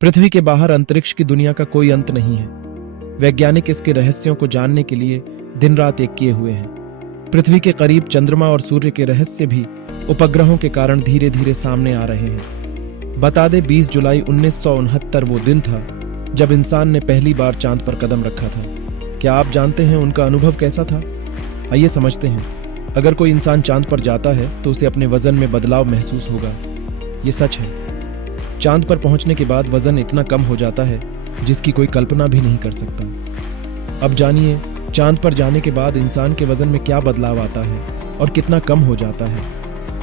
पृथ्वी के बाहर अंतरिक्ष की दुनिया का कोई अंत नहीं है। वैज्ञानिक इसके रहस्यों को जानने के लिए दिन रात एक किए हुए हैं। पृथ्वी के करीब चंद्रमा और सूर्य के रहस्य भी उपग्रहों के कारण धीरे धीरे सामने आ रहे हैं। बता दें 20 जुलाई 1969 वो दिन था जब इंसान ने पहली बार चांद पर कदम रखा था। क्या आप जानते हैं उनका अनुभव कैसा था? आइए समझते हैं। अगर कोई इंसान चांद पर जाता है तो उसे अपने वजन में बदलाव महसूस होगा। ये सच है। चांद पर पहुंचने के बाद वजन इतना कम हो जाता है जिसकी कोई कल्पना भी नहीं कर सकता। अब जानिए चांद पर जाने के बाद इंसान के वजन में क्या बदलाव आता है और कितना कम हो जाता है।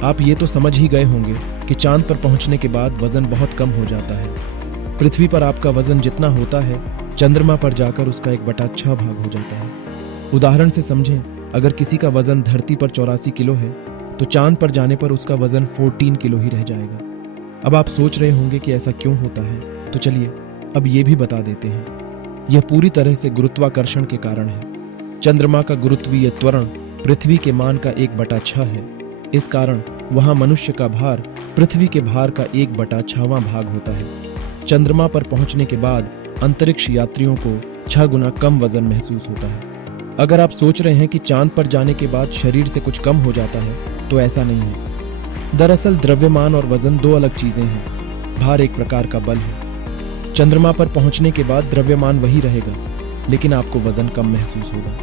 आप ये तो समझ ही गए होंगे कि चांद पर पहुंचने के बाद वजन बहुत कम हो जाता है। पृथ्वी पर आपका वजन जितना होता है चंद्रमा पर जाकर उसका 1/6 भाग हो जाता है। उदाहरण से समझें, अगर किसी का वजन धरती पर 84 किलो है तो चांद पर जाने पर उसका वजन 14 किलो ही रह जाएगा। अब आप सोच रहे होंगे कि ऐसा क्यों होता है, तो चलिए अब ये भी बता देते हैं। यह पूरी तरह से गुरुत्वाकर्षण के कारण है। चंद्रमा का गुरुत्वीय त्वरण पृथ्वी के मान का 1/6 है। इस कारण वहां मनुष्य का भार पृथ्वी के भार का 1/6वां भाग होता है। चंद्रमा पर पहुंचने के बाद अंतरिक्ष यात्रियों को 6 गुना कम वजन महसूस होता है। अगर आप सोच रहे हैं कि चांद पर जाने के बाद शरीर से कुछ कम हो जाता है, तो ऐसा नहीं है। दरअसल द्रव्यमान और वजन दो अलग चीजें हैं। भार एक प्रकार का बल है। चंद्रमा पर पहुंचने के बाद द्रव्यमान वही रहेगा, लेकिन आपको वजन कम महसूस होगा।